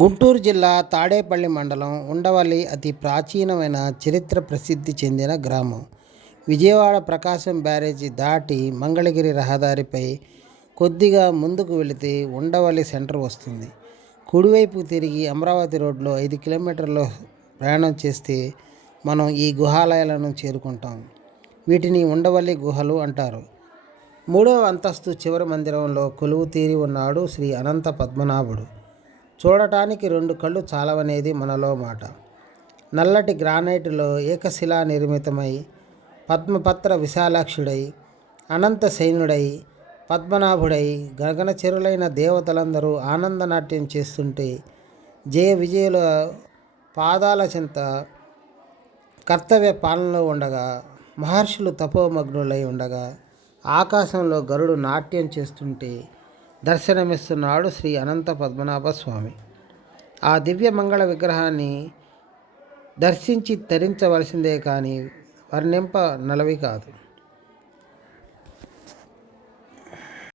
గుంటూరు జిల్లా తాడేపల్లి మండలం ఉండవల్లి అతి ప్రాచీనమైన చరిత్ర ప్రసిద్ధి చెందిన గ్రామం. విజయవాడ ప్రకాశం బ్యారేజీ దాటి మంగళగిరి రహదారిపై కొద్దిగా ముందుకు వెళితే ఉండవల్లి సెంటర్ వస్తుంది. కుడివైపు తిరిగి అమరావతి రోడ్లో 5 కిలోమీటర్ల ప్రయాణం చేస్తే మనం ఈ గుహాలయాలను చేరుకుంటాం. వీటిని ఉండవల్లి గుహలు అంటారు. 3వ అంతస్తు చివరి మందిరంలో కొలువు తీరి ఉన్నాడు శ్రీ అనంత పద్మనాభుడు. చూడటానికి 2 కళ్ళు చాలవనేది మనలో మాట. నల్లటి గ్రానైటులో ఏకశిలా నిర్మితమై పద్మపత్ర విశాలాక్షుడై అనంత సైన్యుడై పద్మనాభుడై గగనచెరులైన దేవతలందరూ ఆనందనాట్యం చేస్తుంటే జయ విజయుల పాదాల చెంత కర్తవ్య పాలనలో ఉండగా, మహర్షులు తపోమగ్నులై ఉండగా, ఆకాశంలో గరుడు నాట్యం చేస్తుంటే దర్శనమిస్తున్నాడు శ్రీ అనంత పద్మనాభ స్వామి. ఆ దివ్య మంగళ విగ్రహాన్ని దర్శించి తరించవలసిందే కానీ వర్ణింప నలవి కాదు.